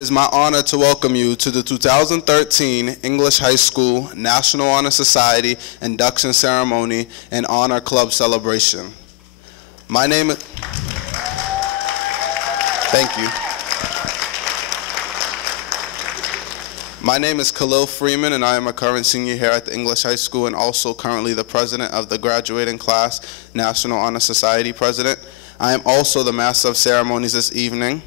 It is my honor to welcome you to the 2013 English High School National Honor Society Induction Ceremony and Honor Club Celebration. Thank you. My name is Khalil Freeman, and I am a current senior here at the English High School and also currently the president of the graduating class, National Honor Society president. I am also the Master of Ceremonies this evening.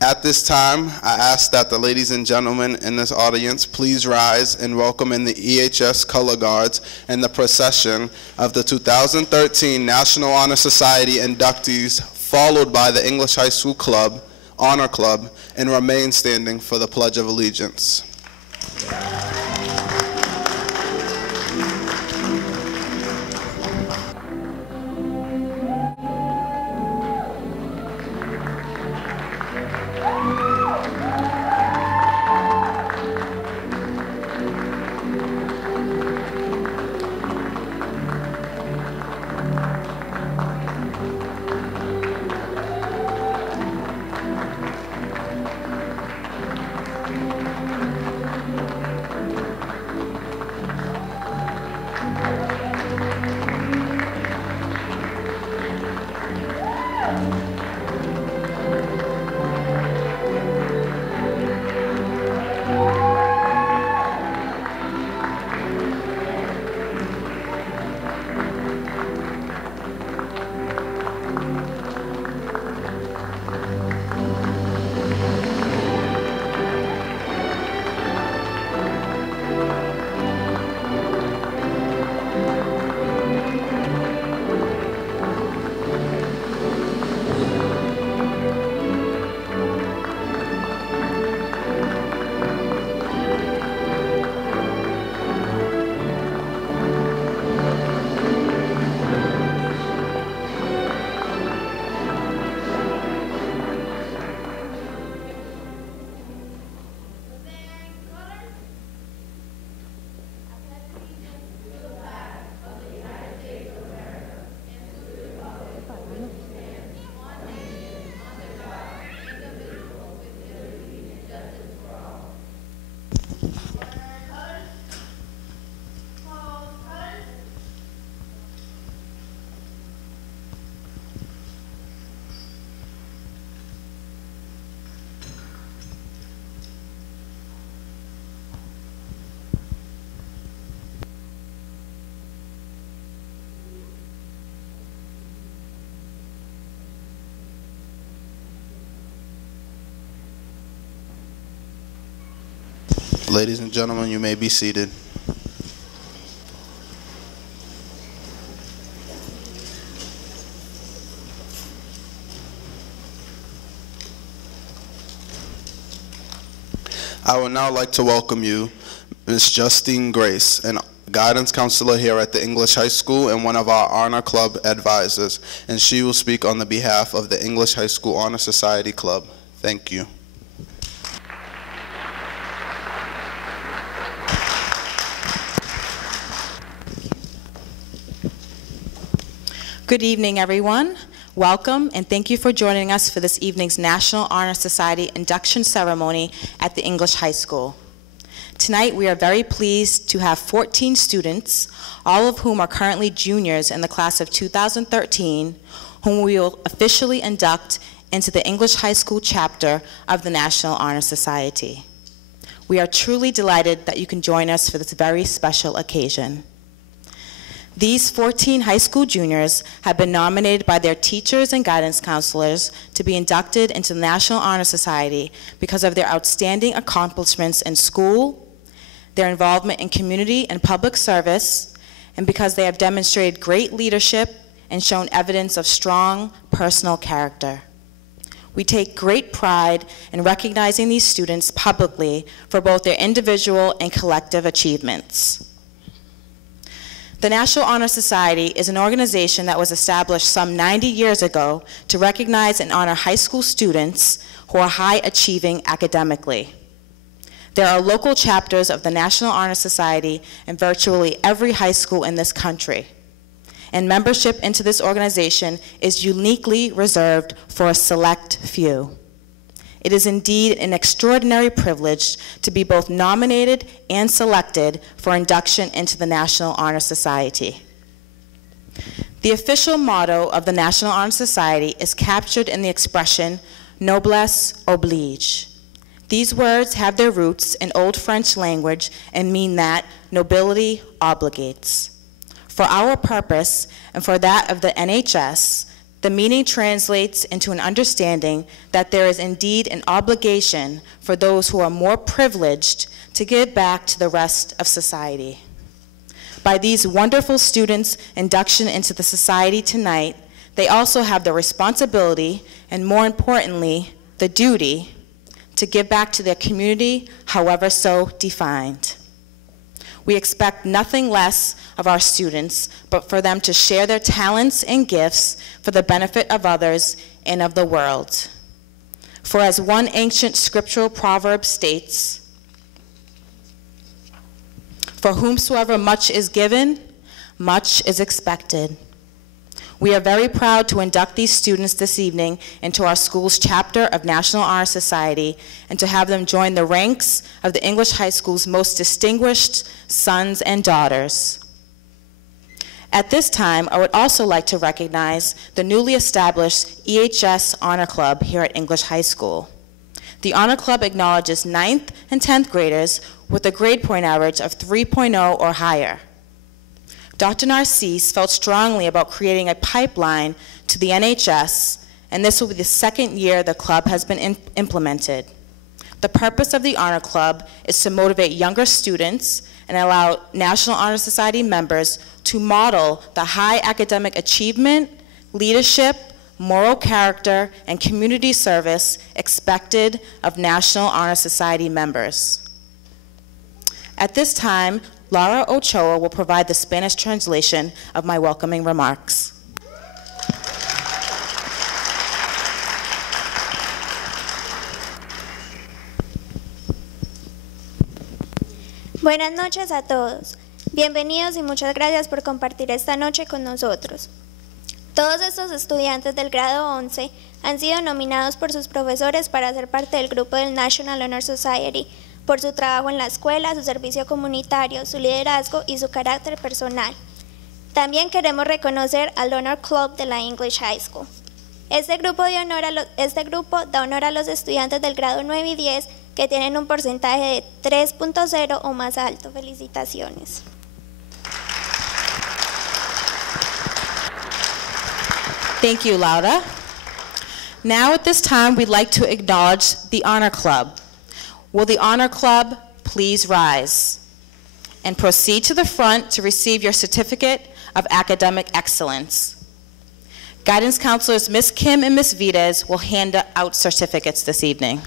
At this time, I ask that the ladies and gentlemen in this audience please rise and welcome in the EHS Color Guards and the procession of the 2013 National Honor Society inductees, followed by the English High School Club, Honor Club, and remain standing for the Pledge of Allegiance. Ladies and gentlemen, you may be seated. I would now like to welcome you, Ms. Justine Grace, an guidance counselor here at the English High School and one of our Honor Club advisors, and she will speak on the behalf of the English High School Honor Society Club. Thank you. Good evening, everyone. Welcome, and thank you for joining us for this evening's National Honor Society induction ceremony at the English High School. Tonight, we are very pleased to have 14 students, all of whom are currently juniors in the class of 2013, whom we will officially induct into the English High School chapter of the National Honor Society. We are truly delighted that you can join us for this very special occasion. These 14 high school juniors have been nominated by their teachers and guidance counselors to be inducted into the National Honor Society because of their outstanding accomplishments in school, their involvement in community and public service, and because they have demonstrated great leadership and shown evidence of strong personal character. We take great pride in recognizing these students publicly for both their individual and collective achievements. The National Honor Society is an organization that was established some 90 years ago to recognize and honor high school students who are high achieving academically. There are local chapters of the National Honor Society in virtually every high school in this country. And membership into this organization is uniquely reserved for a select few. It is indeed an extraordinary privilege to be both nominated and selected for induction into the National Honor Society. The official motto of the National Honor Society is captured in the expression, noblesse oblige. These words have their roots in Old French language and mean that nobility obligates. For our purpose and for that of the NHS, the meaning translates into an understanding that there is indeed an obligation for those who are more privileged to give back to the rest of society. By these wonderful students' induction into the society tonight, they also have the responsibility, and more importantly, the duty, to give back to their community, however so defined. We expect nothing less of our students, but for them to share their talents and gifts for the benefit of others and of the world. For as one ancient scriptural proverb states, for whomsoever much is given, much is expected. We are very proud to induct these students this evening into our school's chapter of National Honor Society and to have them join the ranks of the English High School's most distinguished sons and daughters. At this time, I would also like to recognize the newly established EHS Honor Club here at English High School. The Honor Club acknowledges 9th and 10th graders with a grade point average of 3.0 or higher. Dr. Narcisse felt strongly about creating a pipeline to the NHS, and this will be the second year the club has been implemented. The purpose of the Honor Club is to motivate younger students and allow National Honor Society members to model the high academic achievement, leadership, moral character, and community service expected of National Honor Society members. At this time, Laura Ochoa will provide the Spanish translation of my welcoming remarks. Buenas noches a todos. Bienvenidos y muchas gracias por compartir esta noche con nosotros. Todos estos estudiantes del grado 11 han sido nominados por sus profesores para ser parte del grupo del National Honor Society por su trabajo en la escuela, su servicio comunitario, su liderazgo y su carácter personal. También queremos reconocer al Honor Club de la English High School. Este grupo da honor a los estudiantes del grado 9 y 10 que tienen un porcentaje de 3.0 o más alto. Felicitaciones. Thank you, Laura. Now at this time, we'd like to acknowledge the Honor Club. Will the Honor Club please rise and proceed to the front to receive your certificate of academic excellence. Guidance counselors Ms. Kim and Ms. Vides will hand out certificates this evening.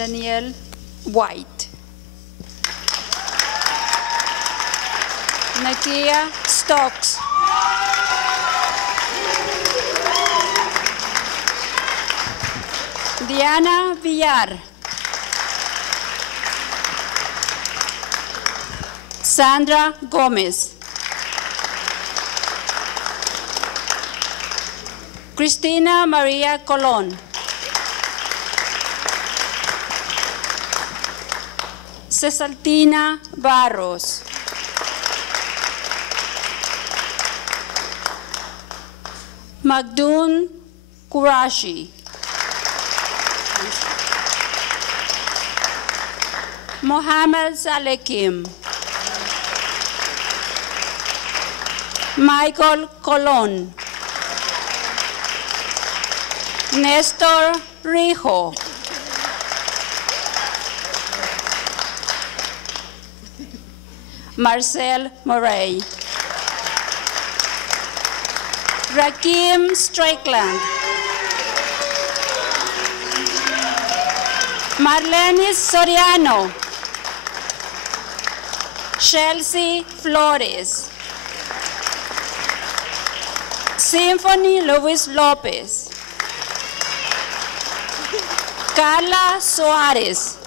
Daniel White. Nakia Stokes. Diana Villar. Sandra Gomez. Cristina Maria Colon. Cesaltina Barros. Magdun Kurashi. Mohammed Salekim. Michael Colon. Nestor Rijo. Marcel Murray. Rakim Strickland. Marlenis Soriano. Chelsea Flores. Symphony Luis Lopez. Carla Suarez.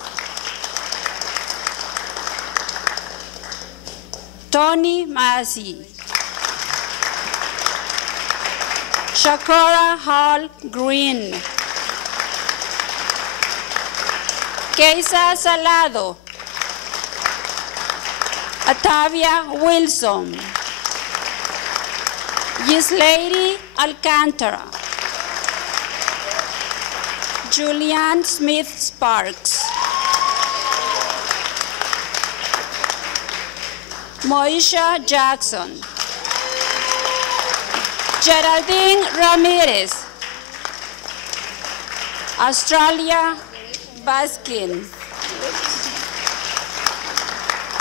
Tony Massey. Shakura Hall Green. Keisa Salado. Atavia Wilson. Gislady Alcantara. Julianne Smith Sparks. Moisha Jackson. Geraldine Ramirez. Australia Baskin.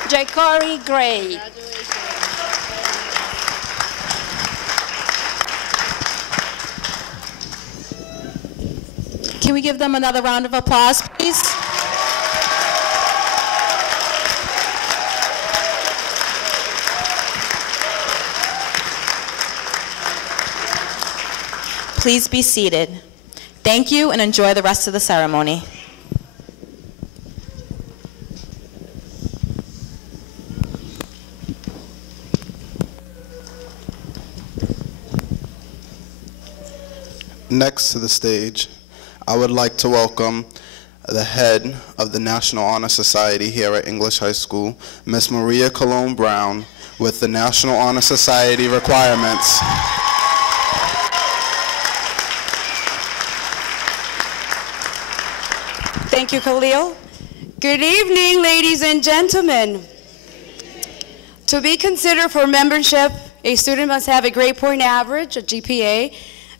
Jacory Gray. Can we give them another round of applause, please? Please be seated. Thank you and enjoy the rest of the ceremony. Next to the stage, I would like to welcome the head of the National Honor Society here at English High School, Miss Maria Colon Brown, with the National Honor Society requirements. Thank you, Khalil. Good evening, ladies and gentlemen. To be considered for membership, a student must have a grade point average, a GPA,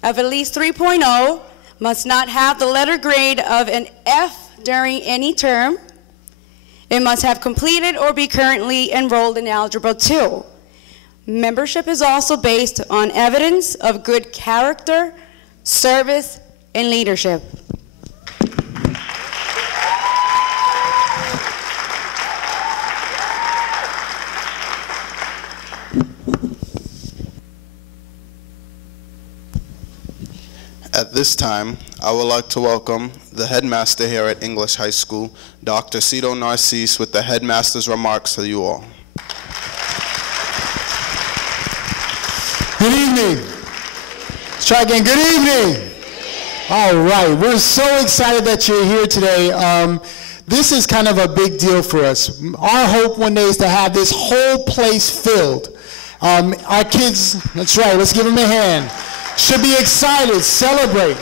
of at least 3.0, must not have the letter grade of an F during any term. It must have completed or be currently enrolled in Algebra 2. Membership is also based on evidence of good character, service, and leadership. At this time, I would like to welcome the headmaster here at English High School, Dr. Cito Narcisse, with the headmaster's remarks to you all. Good evening. Let's try again. Good evening. All right. We're so excited that you're here today. This is kind of a big deal for us. Our hope one day is to have this whole place filled. Our kids, that's right, let's give them a hand, should be excited, celebrate.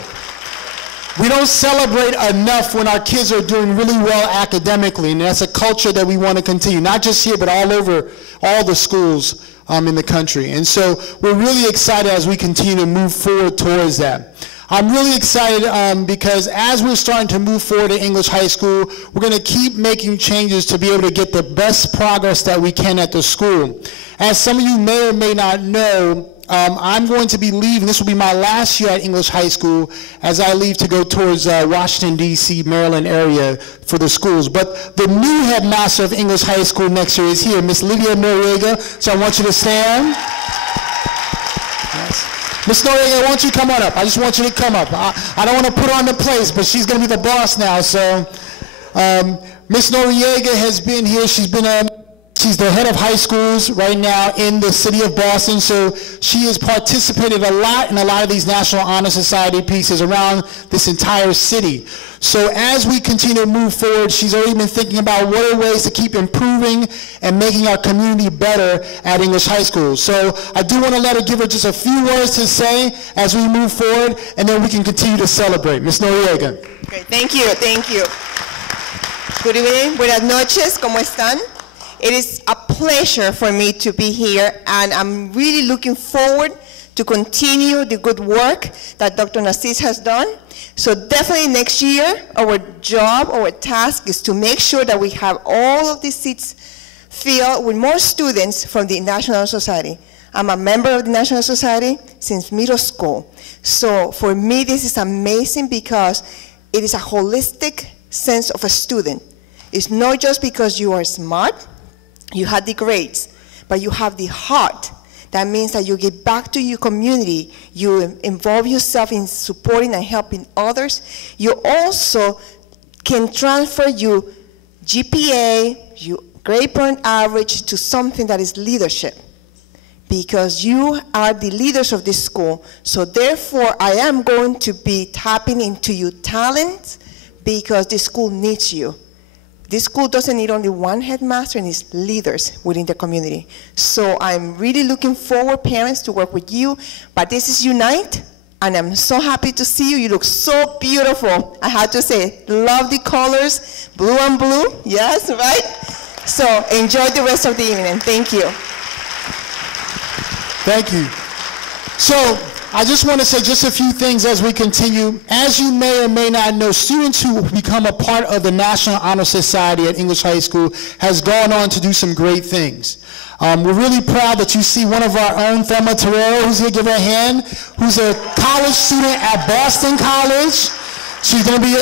We don't celebrate enough when our kids are doing really well academically, and that's a culture that we want to continue, not just here, but all over all the schools in the country. And so we're really excited as we continue to move forward towards that. I'm really excited because as we're starting to move forward at English High School, we're going to keep making changes to be able to get the best progress that we can at the school. As some of you may or may not know, I'm going to be leaving. This will be my last year at English High School as I leave to go towards Washington, D.C., Maryland area for the schools. But the new headmaster of English High School next year is here, Miss Lydia Noriega. So I want you to stand. Yes. Miss Noriega, I want you to come on up. I just want you to come up. I don't want to put her on the place, but she's going to be the boss now. So Miss Noriega has been here. She's the head of high schools right now in the city of Boston, so she has participated a lot in a lot of these National Honor Society pieces around this entire city. So as we continue to move forward, she's already been thinking about what are ways to keep improving and making our community better at English High School. So I do want to give her just a few words to say as we move forward, and then we can continue to celebrate. Ms. Noriega. Okay, thank you, thank you. Good evening, buenas noches, ¿cómo están? It is a pleasure for me to be here, and I'm really looking forward to continue the good work that Dr. Narcisse has done. So definitely next year, our job, our task is to make sure that we have all of these seats filled with more students from the National Society. I'm a member of the National Society since middle school. So for me, this is amazing because it is a holistic sense of a student. It's not just because you are smart, you had the grades, but you have the heart. That means that you give back to your community, you involve yourself in supporting and helping others. You also can transfer your GPA, your grade point average to something that is leadership. Because you are the leaders of this school, so therefore I am going to be tapping into your talent because this school needs you. This school doesn't need only one headmaster, and it's leaders within the community. So I'm really looking forward, parents, to work with you. But this is Unite, and I'm so happy to see you. You look so beautiful. I have to say, love the colors, blue and blue. Yes, right? So enjoy the rest of the evening. Thank you. Thank you. So I just want to say just a few things as we continue. As you may or may not know, students who become a part of the National Honor Society at English High School has gone on to do some great things. We're really proud that you see one of our own, Thelma Terrero, who's here, give her a hand, who's a college student at Boston College. She's going to be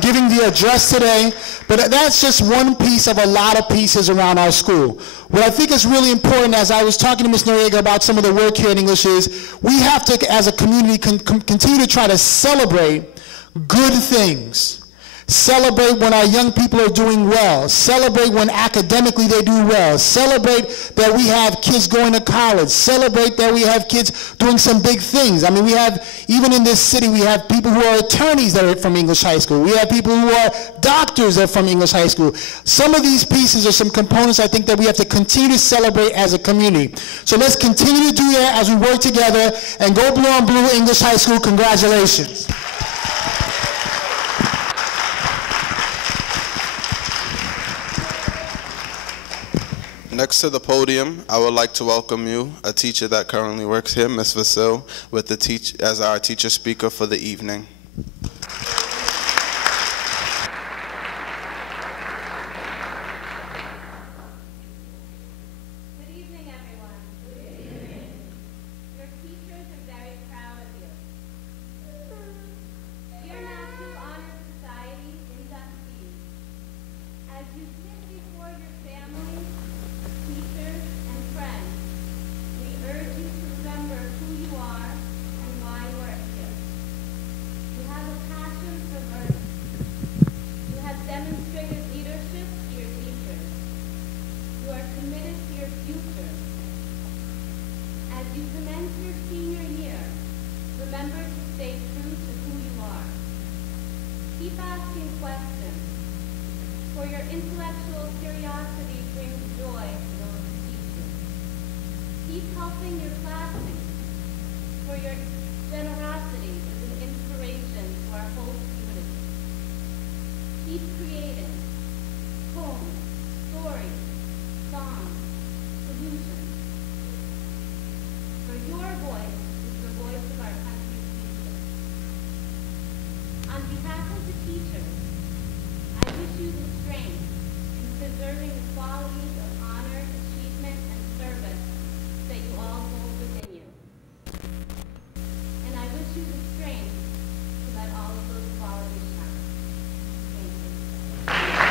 giving the address today, but that's just one piece of a lot of pieces around our school. What I think is really important, as I was talking to Ms. Noriega about some of the work here in English, is we have to, as a community, continue to try to celebrate good things. Celebrate when our young people are doing well. Celebrate when academically they do well. Celebrate that we have kids going to college. Celebrate that we have kids doing some big things. I mean, we have, even in this city, we have people who are attorneys that are from English High School. We have people who are doctors that are from English High School. Some of these pieces are some components I think that we have to continue to celebrate as a community. So let's continue to do that as we work together, and go blue on blue, English High School. Congratulations. Next to the podium, I would like to welcome you, a teacher that currently works here, Ms. Vasil, with the as our teacher speaker for the evening. Good evening, everyone. Good evening. Your teachers are very proud of you. Dear National Honor Society inductees, as you sit before your families, teachers, and friends, we urge you to remember who you are and why you are here. You have a passion for learning. You have demonstrated leadership to your teachers. You are committed to your future. As you commence your senior year, remember to stay true to who you are. Keep asking questions, for your intellectual curiosity brings joy to those who teach you. Keep helping your classmates, for your generosity is an inspiration to our whole community. Keep creating poems, stories, songs, solutions. For your voice is the voice of our country's future. On behalf of the teachers, I wish you the strength in preserving the qualities of honor, achievement, and service that you all hold within you. And I wish you the strength to let all of those qualities shine. Thank you.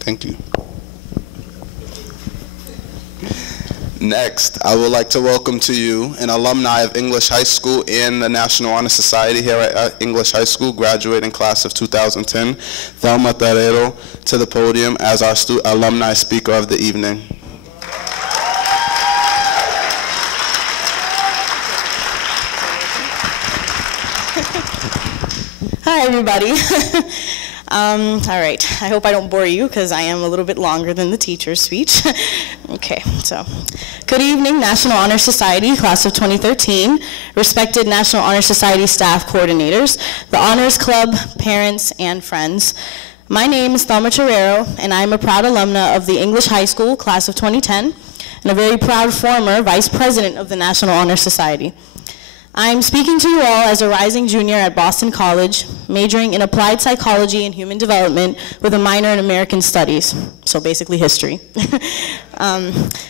Thank you. Next, I would like to welcome to you an alumni of English High School and the National Honor Society here at English High School, graduating class of 2010, Thelma Terrero, to the podium as our alumni speaker of the evening. Hi, everybody. All right, I hope I don't bore you because I am a little bit longer than the teacher's speech. Okay, so good evening, National Honor Society, class of 2013, respected National Honor Society staff coordinators, the Honors Club, parents, and friends. My name is Thelma Terrero, and I am a proud alumna of the English High School, class of 2010, and a very proud former vice president of the National Honor Society. I'm speaking to you all as a rising junior at Boston College, majoring in applied psychology and human development with a minor in American studies, so basically history.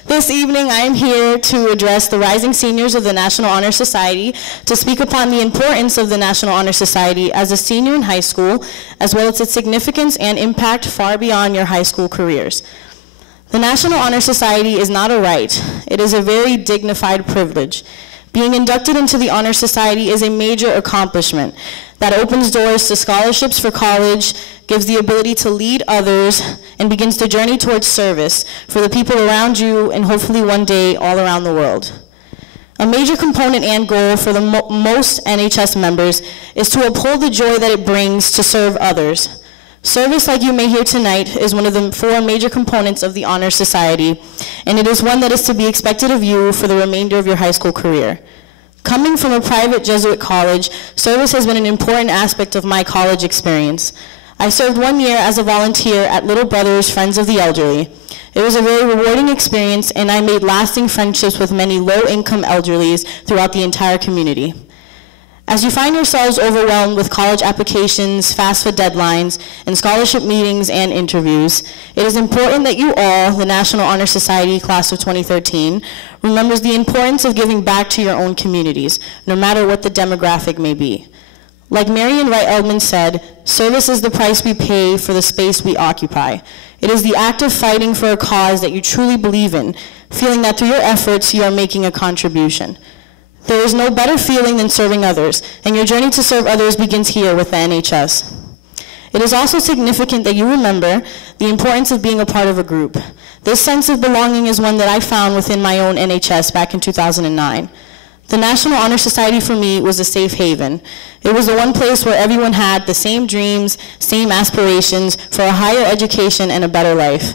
This evening I am here to address the rising seniors of the National Honor Society to speak upon the importance of the National Honor Society as a senior in high school, as well as its significance and impact far beyond your high school careers. The National Honor Society is not a right, it is a very dignified privilege. Being inducted into the Honor Society is a major accomplishment that opens doors to scholarships for college, gives the ability to lead others, and begins the journey towards service for the people around you and hopefully one day all around the world. A major component and goal for the most NHS members is to uphold the joy that it brings to serve others. Service, like you may hear tonight, is one of the 4 major components of the Honor Society, and it is one that is to be expected of you for the remainder of your high school career. Coming from a private Jesuit college, service has been an important aspect of my college experience. I served 1 year as a volunteer at Little Brothers Friends of the Elderly. It was a very rewarding experience, and I made lasting friendships with many low-income elderlies throughout the entire community. As you find yourselves overwhelmed with college applications, FAFSA deadlines, and scholarship meetings and interviews, it is important that you all, the National Honor Society Class of 2013, remembers the importance of giving back to your own communities, no matter what the demographic may be. Like Marion Wright Eldman said, service is the price we pay for the space we occupy. It is the act of fighting for a cause that you truly believe in, feeling that through your efforts you are making a contribution. There is no better feeling than serving others, and your journey to serve others begins here with the NHS. It is also significant that you remember the importance of being a part of a group. This sense of belonging is one that I found within my own NHS back in 2009. The National Honor Society for me was a safe haven. It was the one place where everyone had the same dreams, same aspirations for a higher education and a better life.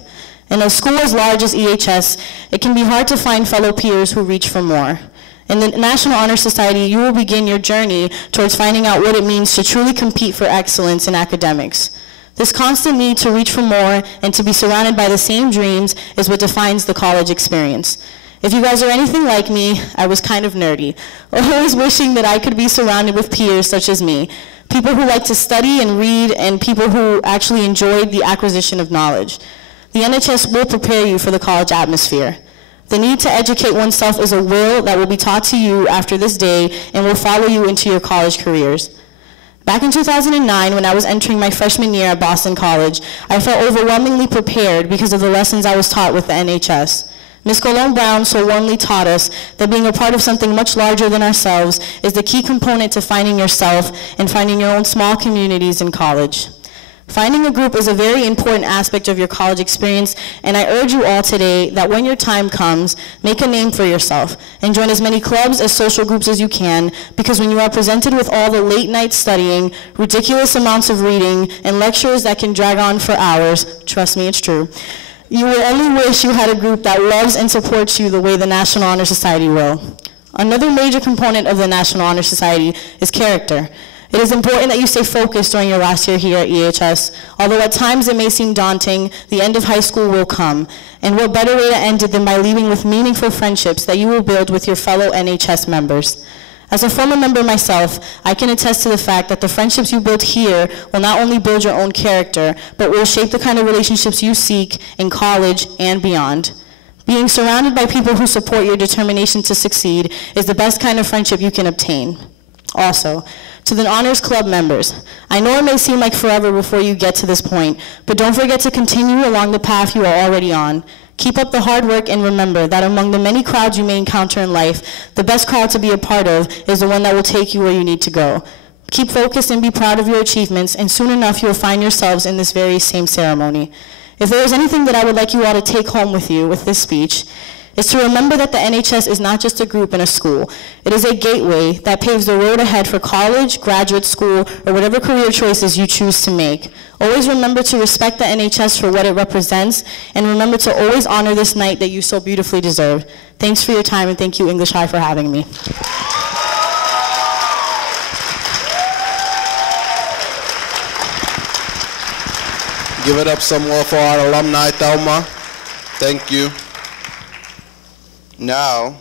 In a school as large as EHS, it can be hard to find fellow peers who reach for more. In the National Honor Society, you will begin your journey towards finding out what it means to truly compete for excellence in academics. This constant need to reach for more and to be surrounded by the same dreams is what defines the college experience. If you guys are anything like me, I was kind of nerdy, always wishing that I could be surrounded with peers such as me, people who like to study and read, and people who actually enjoyed the acquisition of knowledge. The NHS will prepare you for the college atmosphere. The need to educate oneself is a will that will be taught to you after this day and will follow you into your college careers. Back in 2009, when I was entering my freshman year at Boston College, I felt overwhelmingly prepared because of the lessons I was taught with the NHS. Ms. Colon Brown so warmly taught us that being a part of something much larger than ourselves is the key component to finding yourself and finding your own small communities in college. Finding a group is a very important aspect of your college experience, and I urge you all today that when your time comes, make a name for yourself and join as many clubs as social groups as you can, because when you are presented with all the late night studying, ridiculous amounts of reading, and lectures that can drag on for hours, trust me, it's true, you will only wish you had a group that loves and supports you the way the National Honor Society will. Another major component of the National Honor Society is character. It is important that you stay focused during your last year here at EHS. Although at times it may seem daunting, the end of high school will come. And what better way to end it than by leaving with meaningful friendships that you will build with your fellow NHS members. As a former member myself, I can attest to the fact that the friendships you build here will not only build your own character, but will shape the kind of relationships you seek in college and beyond. Being surrounded by people who support your determination to succeed is the best kind of friendship you can obtain. Also, to the Honors Club members, I know it may seem like forever before you get to this point, but don't forget to continue along the path you are already on. Keep up the hard work and remember that among the many crowds you may encounter in life, the best crowd to be a part of is the one that will take you where you need to go. Keep focused and be proud of your achievements, and soon enough you will find yourselves in this very same ceremony. If there is anything that I would like you all to take home with you with this speech, is to remember that the NHS is not just a group in a school. It is a gateway that paves the road ahead for college, graduate school, or whatever career choices you choose to make. Always remember to respect the NHS for what it represents, and remember to always honor this night that you so beautifully deserve. Thanks for your time, and thank you, English High, for having me. Give it up some more for our alumni, Thelma. Thank you. Now,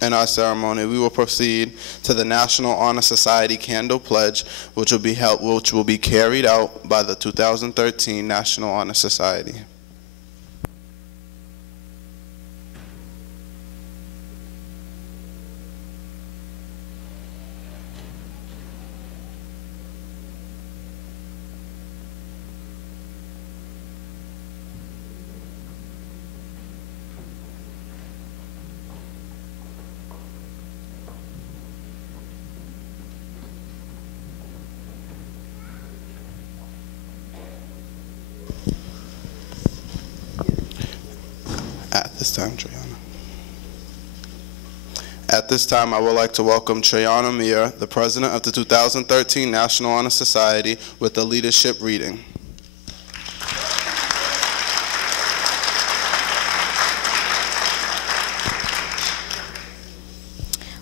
in our ceremony, we will proceed to the National Honor Society Candle Pledge, which will be carried out by the 2013 National Honor Society. At this time, I would like to welcome Trayana Meir, the President of the 2013 National Honor Society, with the leadership reading.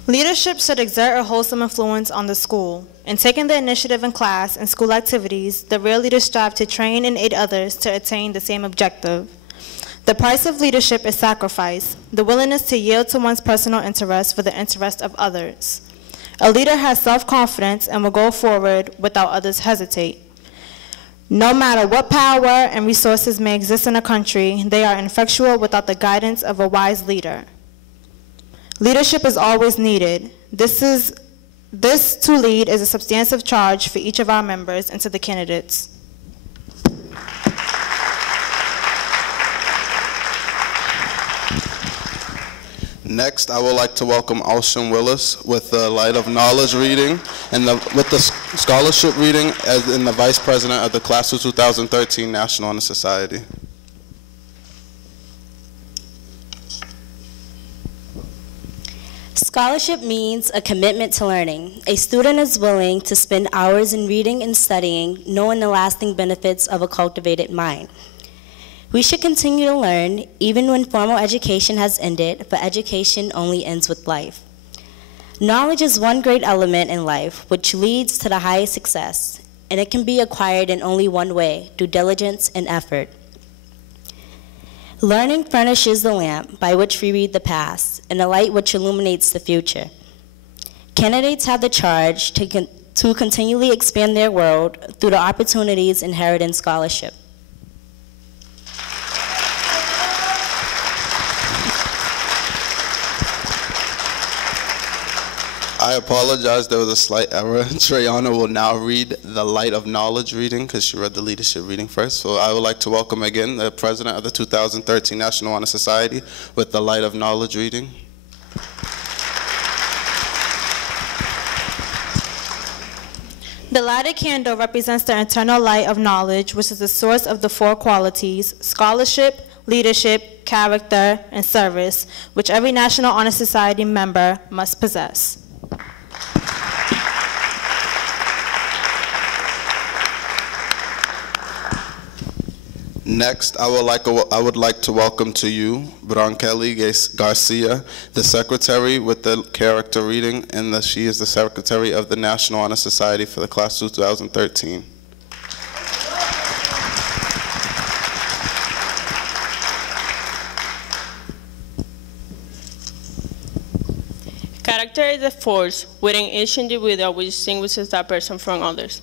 Leadership should exert a wholesome influence on the school. In taking the initiative in class and school activities, the real leaders strive to train and aid others to attain the same objective. The price of leadership is sacrifice, the willingness to yield to one's personal interest for the interest of others. A leader has self-confidence and will go forward without others hesitate. No matter what power and resources may exist in a country, they are ineffectual without the guidance of a wise leader. Leadership is always needed. This to lead is a substantive charge for each of our members and to the candidates. Next, I would like to welcome Alshon Willis with the Light of Knowledge reading and with the scholarship reading as in the Vice President of the Class of 2013 National Honor Society. Scholarship means a commitment to learning. A student is willing to spend hours in reading and studying, knowing the lasting benefits of a cultivated mind. We should continue to learn, even when formal education has ended, but education only ends with life. Knowledge is one great element in life, which leads to the highest success, and it can be acquired in only one way, through diligence and effort. Learning furnishes the lamp by which we read the past, and the light which illuminates the future. Candidates have the charge to continually expand their world through the opportunities inherent in scholarship. I apologize, there was a slight error. Trayana will now read the Light of Knowledge reading because she read the leadership reading first. So I would like to welcome again the President of the 2013 National Honor Society with the Light of Knowledge reading. The lighted candle represents the internal light of knowledge, which is the source of the four qualities: scholarship, leadership, character, and service, which every National Honor Society member must possess. Next, I would like to welcome to you Branceli Garcia, the Secretary with the character reading, and she is the Secretary of the National Honor Society for the Class 2013. Character is a force within each individual which distinguishes that person from others.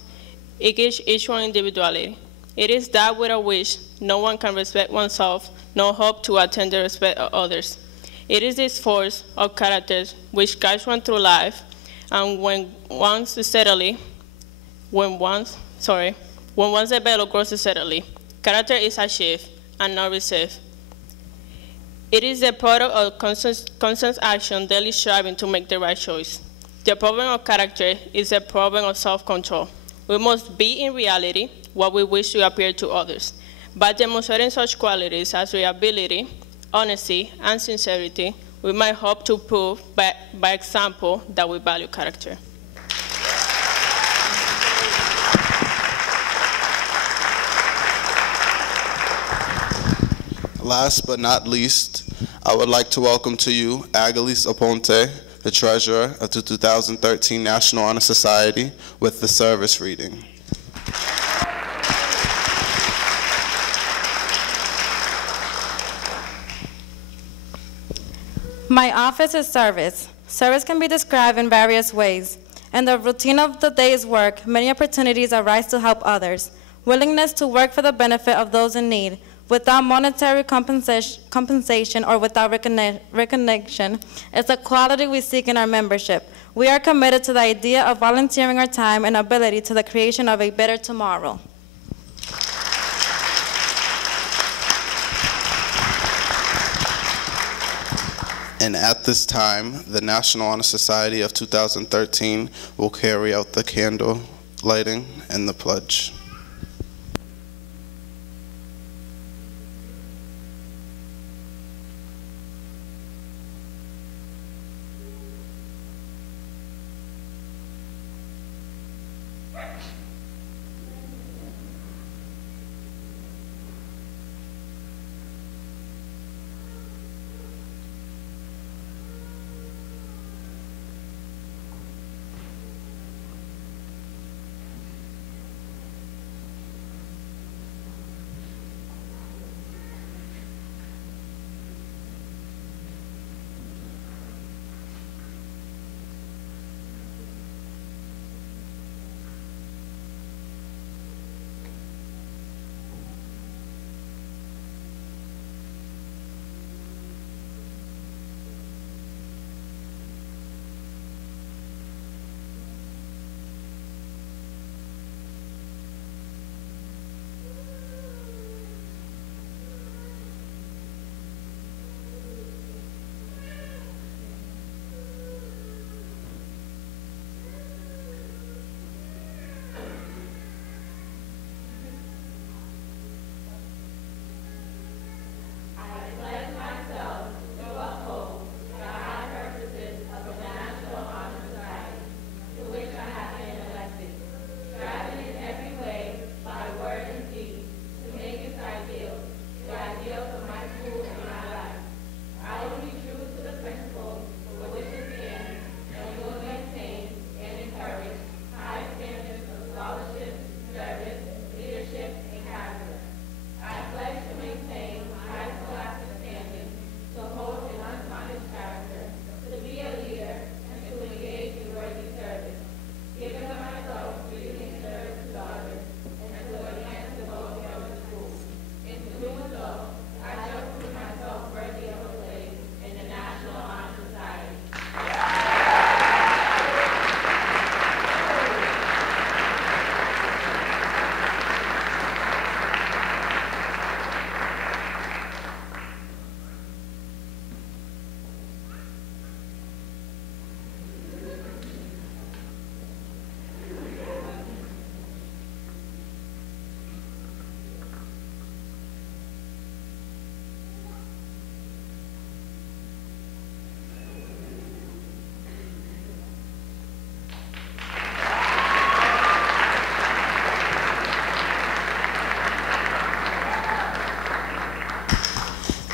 It gives each one individuality. It is that without which no one can respect oneself, nor hope to attain the respect of others. It is this force of character which guides one through life, and when one's developed grows steadily, character is achieved and not received. It is the product of constant action, daily striving to make the right choice. The problem of character is a problem of self-control. We must be in reality what we wish to appear to others. By demonstrating such qualities as reliability, honesty, and sincerity, we might hope to prove by example that we value character. Last but not least, I would like to welcome to you Agalis Aponte, the Treasurer of the 2013 National Honor Society, with the service reading. My office is service. Service can be described in various ways. In the routine of the day's work, many opportunities arise to help others. Willingness to work for the benefit of those in need, without monetary compensation or without recognition, is a quality we seek in our membership. We are committed to the idea of volunteering our time and ability to the creation of a better tomorrow. And at this time, the National Honor Society of 2013 will carry out the candle lighting and the pledge.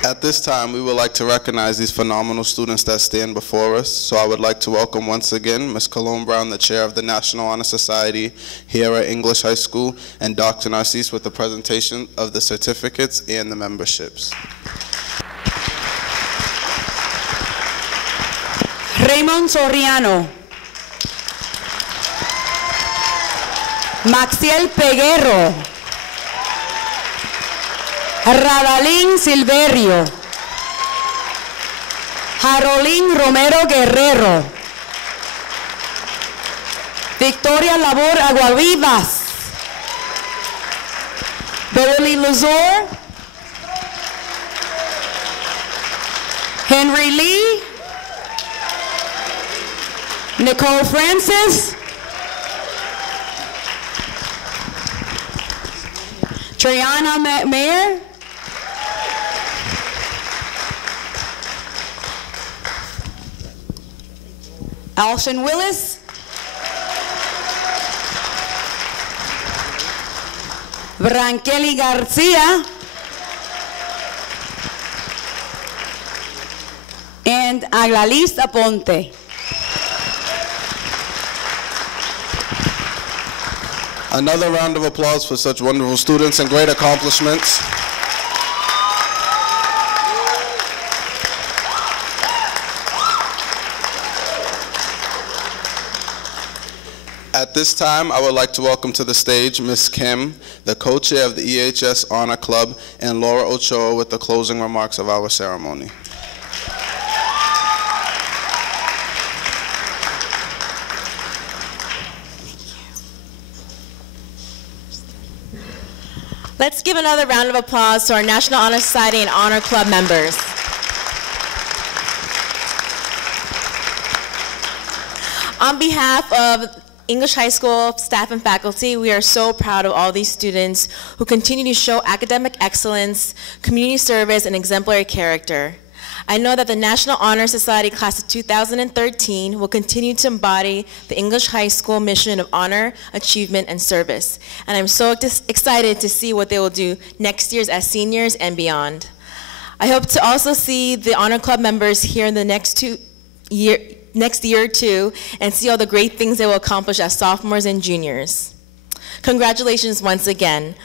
At this time, we would like to recognize these phenomenal students that stand before us. So I would like to welcome once again Ms. Cologne Brown, the chair of the National Honor Society here at English High School, and Dr. Narcisse with the presentation of the certificates and the memberships. Raymond Soriano. Maxiel Peguero. Radalín Silverio. Jarolín Romero Guerrero. Victoria Labor Aguavivas. Beverly Lazor. Henry Lee. Nicole Francis. Triana Mayer. Alshin Willis. Brankeli Garcia. And Aglalis Aponte. Another round of applause for such wonderful students and great accomplishments. At this time, I would like to welcome to the stage Ms. Kim, the co-chair of the EHS Honor Club, and Laura Ochoa with the closing remarks of our ceremony. Let's give another round of applause to our National Honor Society and Honor Club members. On behalf of English High School staff and faculty, we are so proud of all these students who continue to show academic excellence, community service, and exemplary character. I know that the National Honor Society class of 2013 will continue to embody the English High School mission of honor, achievement, and service. And I'm so excited to see what they will do next year as seniors and beyond. I hope to also see the Honor Club members here in the next year or two and see all the great things they will accomplish as sophomores and juniors. Congratulations once again.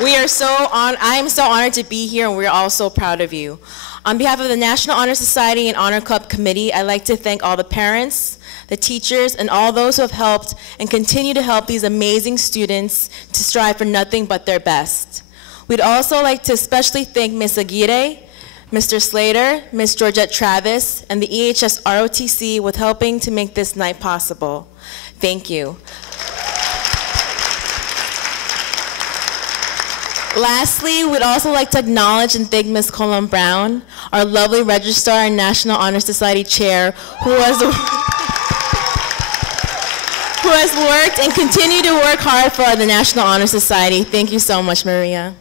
I am so honored to be here, and we're all so proud of you. On behalf of the National Honor Society and Honor Club Committee, I'd like to thank all the parents, the teachers, and all those who have helped and continue to help these amazing students to strive for nothing but their best. We'd also like to especially thank Ms. Aguirre, Mr. Slater, Ms. Georgette Travis, and the EHS ROTC with helping to make this night possible. Thank you. Lastly, we'd also like to acknowledge and thank Ms. Colin Brown, our lovely Registrar and National Honor Society Chair, who has worked and continue to work hard for the National Honor Society. Thank you so much, Maria.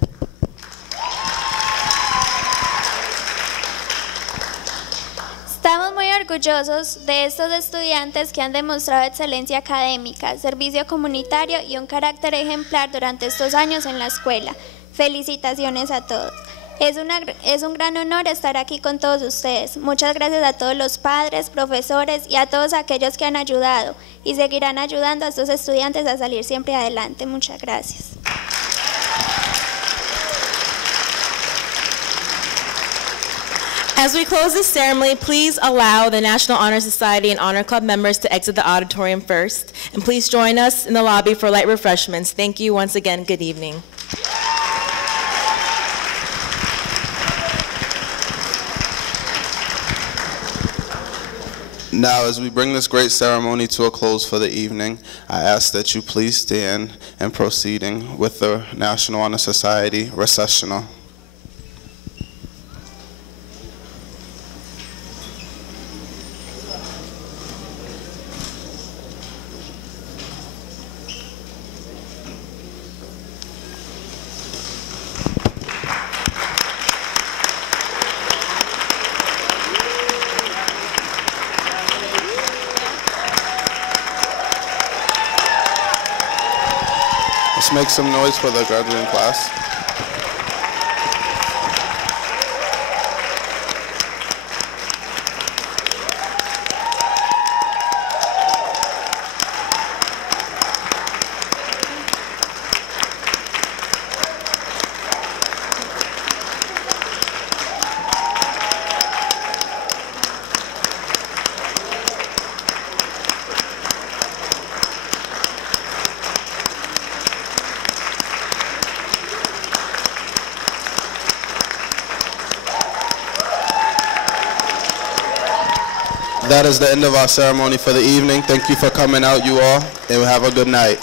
Estamos muy orgullosos de estos estudiantes que han demostrado excelencia académica, servicio comunitario y un carácter ejemplar durante estos años en la escuela. Felicitaciones a todos. Es un gran honor estar aquí con todos ustedes. Muchas gracias a todos los padres, profesores y a todos aquellos que han ayudado y seguirán ayudando a estos estudiantes a salir siempre adelante. Muchas gracias. As we close this ceremony, please allow the National Honor Society and Honor Club members to exit the auditorium first. And please join us in the lobby for light refreshments. Thank you once again. Good evening. Now, as we bring this great ceremony to a close for the evening, I ask that you please stand and proceeding with the National Honor Society recessional. Let's make some noise for the graduating class. That is the end of our ceremony for the evening. Thank you for coming out, you all, and have a good night.